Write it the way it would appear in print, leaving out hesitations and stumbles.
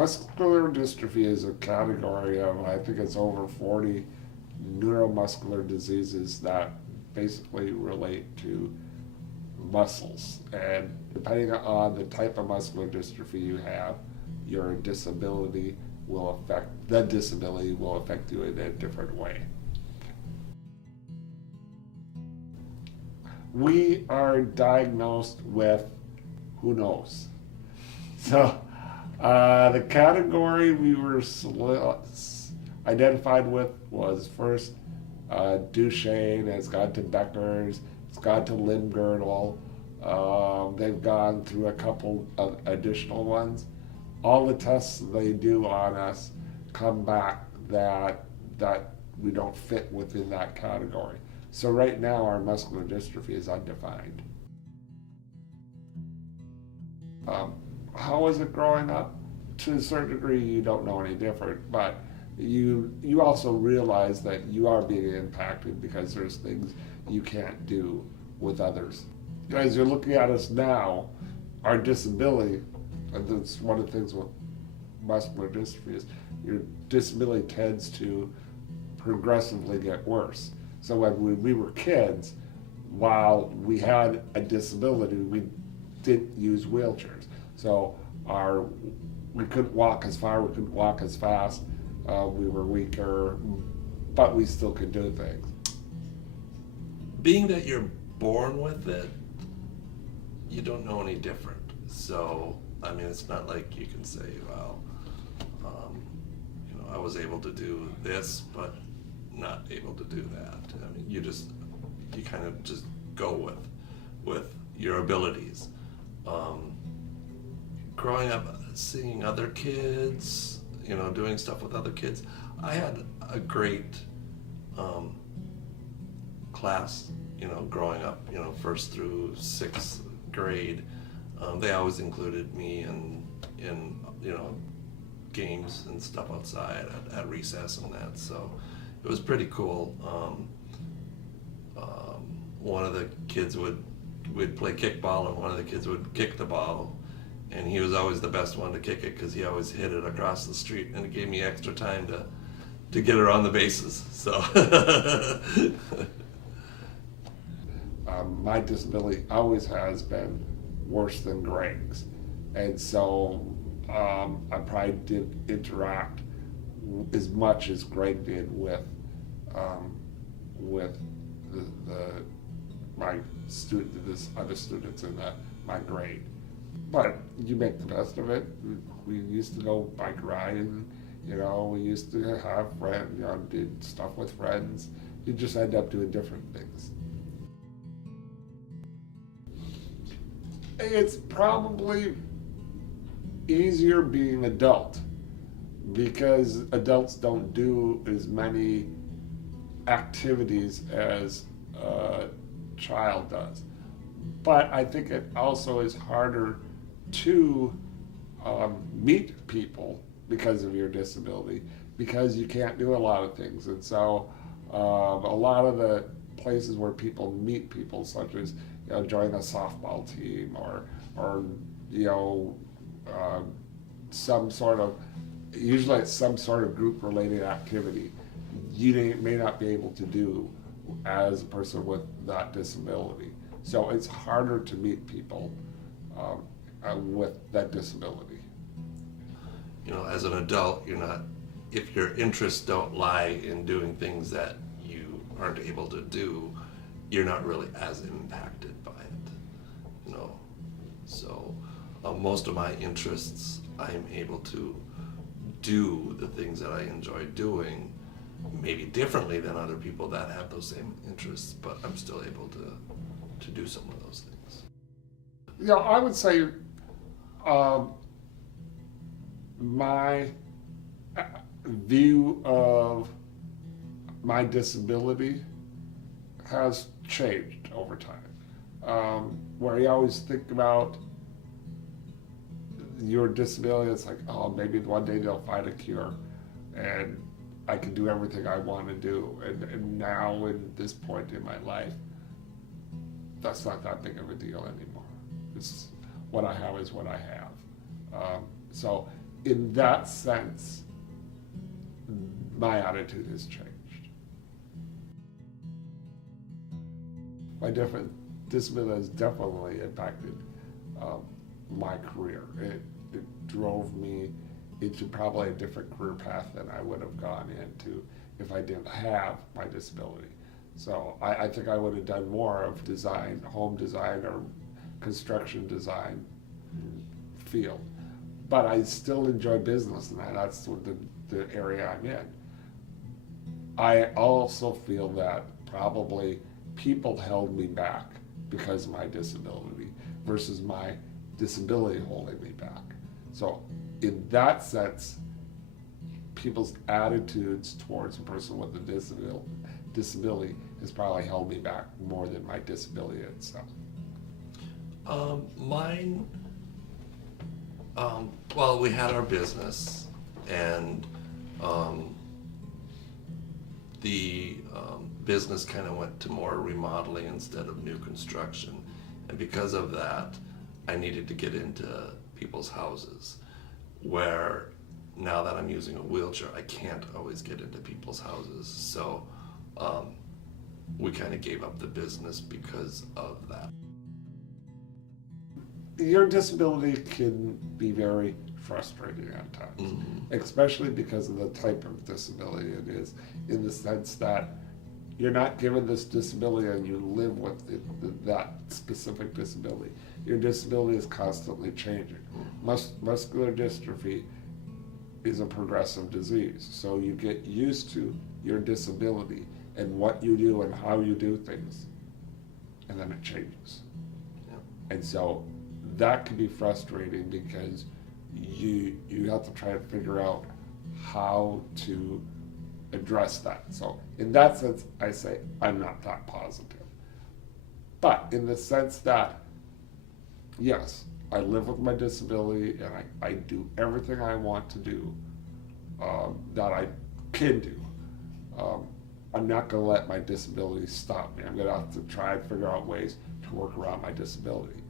Muscular dystrophy is a category of, I think it's over 40 neuromuscular diseases that basically relate to muscles. And depending on the type of muscular dystrophy you have, your disability will affect you in a different way. We are diagnosed with who knows. So the category we were identified with was first Duchenne, it's gone to Becker's, it's gone to limb-girdle. They've gone through a couple of additional ones. All the tests they do on us come back that we don't fit within that category. So right now our muscular dystrophy is undefined. How was it growing up? To a certain degree, you don't know any different, but you also realize that you are being impacted because there's things you can't do with others. As you're looking at us now, our disability, and that's one of the things with muscular dystrophy, is your disability tends to progressively get worse. So when we were kids, while we had a disability, we didn't use wheelchairs. So we couldn't walk as far, we couldn't walk as fast, we were weaker, but we still could do things. Being that you're born with it, you don't know any different. So, I mean, it's not like you can say, well, I was able to do this, but not able to do that. I mean, you kind of just go with your abilities. Growing up, seeing other kids, doing stuff with other kids, I had a great class, growing up, first through sixth grade. They always included me in games and stuff outside at recess and that, so it was pretty cool. One of the kids we'd play kickball, and one of the kids would kick the ball, and he was always the best one to kick it because he always hit it across the street, and it gave me extra time to get around the bases. So my disability always has been worse than Greg's, and so I probably didn't interact as much as Greg did with this other students in my grade. But you make the best of it. We used to go bike riding, we used to have friends, did stuff with friends. You just end up doing different things. It's probably easier being adult because adults don't do as many activities as a child does. But I think it also is harder to meet people because of your disability, because you can't do a lot of things. And so a lot of the places where people meet people, such as join a softball team or some sort of, usually it's some sort of group related activity you may not be able to do as a person with that disability. So it's harder to meet people with that disability. As an adult, if your interests don't lie in doing things that you aren't able to do, you're not really as impacted by it. So most of my interests, I'm able to do the things that I enjoy doing, maybe differently than other people that have those same interests, but I'm still able to do some of those things. I would say my view of my disability has changed over time. Where you always think about your disability, it's like, oh, maybe one day they'll find a cure and I can do everything I want to do. And now, in this point in my life, that's not that big of a deal anymore. It's what I have is what I have. So in that sense, my attitude has changed. My different disability has definitely impacted my career. It drove me into probably a different career path than I would have gone into if I didn't have my disability. So I think I would have done more of design, home design or construction design field. But I still enjoy business, and that's the area I'm in. I also feel that probably people held me back because of my disability versus my disability holding me back. So in that sense, people's attitudes towards a person with a disability has probably held me back more than my disability itself. Mine, well, we had our business, and the business kind of went to more remodeling instead of new construction. And because of that, I needed to get into people's houses, where now that I'm using a wheelchair, I can't always get into people's houses. So we kind of gave up the business because of that. Your disability can be very frustrating at times, especially because of the type of disability it is, in the sense that you're not given this disability and you live with that specific disability. Your disability is constantly changing. Muscular dystrophy is a progressive disease, so you get used to your disability and what you do and how you do things, and then it changes. And so that can be frustrating because you have to try to figure out how to address that. So in that sense, I say I'm not that positive. But in the sense that, yes, I live with my disability and I do everything I want to do that I can do. I'm not going to let my disability stop me. I'm going to have to try and figure out ways to work around my disability.